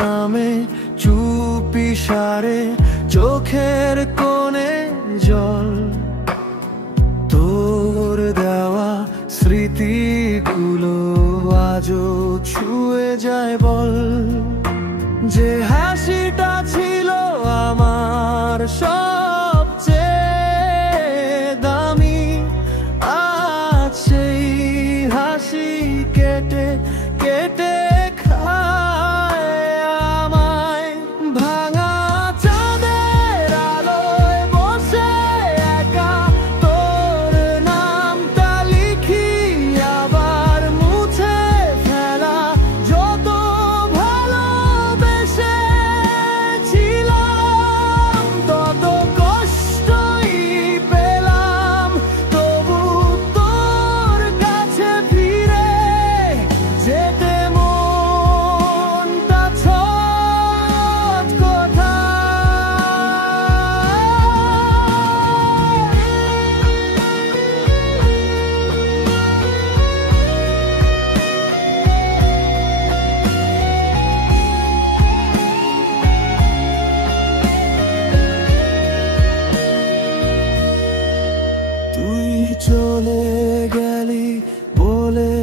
নামে চুপি সারে চোখের কোণে জল, তোর দেওয়া স্মৃতিগুলো আজও ছুঁয়ে যায় বল। যে হাসিটা ছিল আমার সবচেয়ে দামি, আজ সেই হাসি কেটে কেটে খায় আমায়। ভাঙা চাঁদের আলোয় বসে একা তোর নামটা লিখি, আবার মুছে ফেলা যত ভালোবেসেছিলাম, তত কষ্টই পেলাম। তবু তোর কাছে ফিরে যেতে মনটা ছট তুই চলে গেলি বলে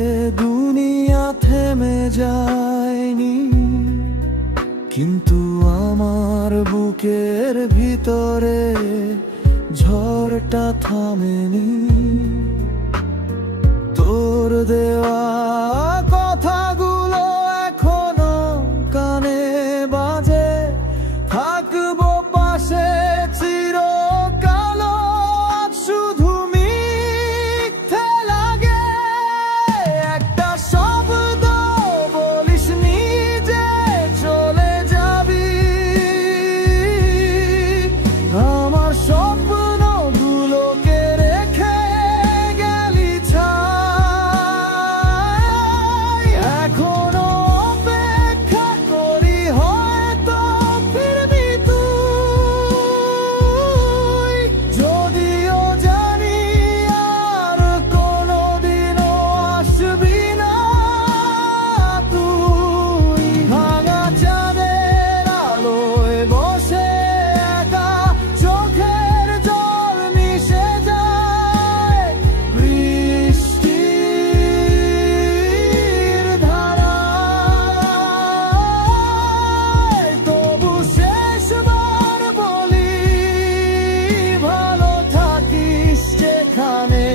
দুনিয়া থেমে যায়নি, কিন্তু আমার বুকের ভিতরে ঝড়টা থামেনি। তোর দেওয়া কথাগুলো এখনো কানে বাজে, থাকবো পাশে চিরকাল। আজ শুধু মিথ্যে লাগে, একটা শব্দ বলিসনি যে চলে যাবি। আমার স্বপ্নগুলোকে রেখে গেলি ছাই, এখনো অপেক্ষা করি হয়তো ফিরবি তুই। যদিও জানি আর কোনোদিনও আসবি না তুই। ভাঙা চাঁদের আলোয় বসে একা চোখের জল মিশে যায় বৃষ্টির ধারায়। তবু শেষবার বলি, ভালো থাকিস যেখানে।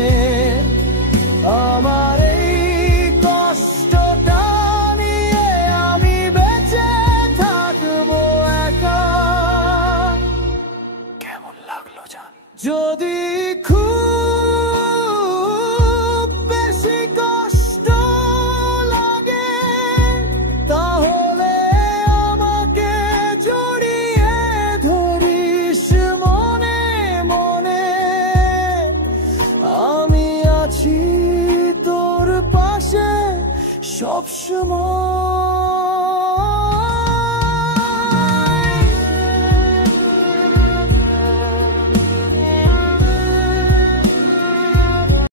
আমার এই কষ্টটা নিয়ে আমি বেঁচে থাকবো একা। কেমন লাগলো জান? যদি খুব বেশি কষ্ট লাগে, তাহলে আমাকে জড়িয়ে ধরিস মনে মনে। আমি আছি তোর পাশে সবসময়।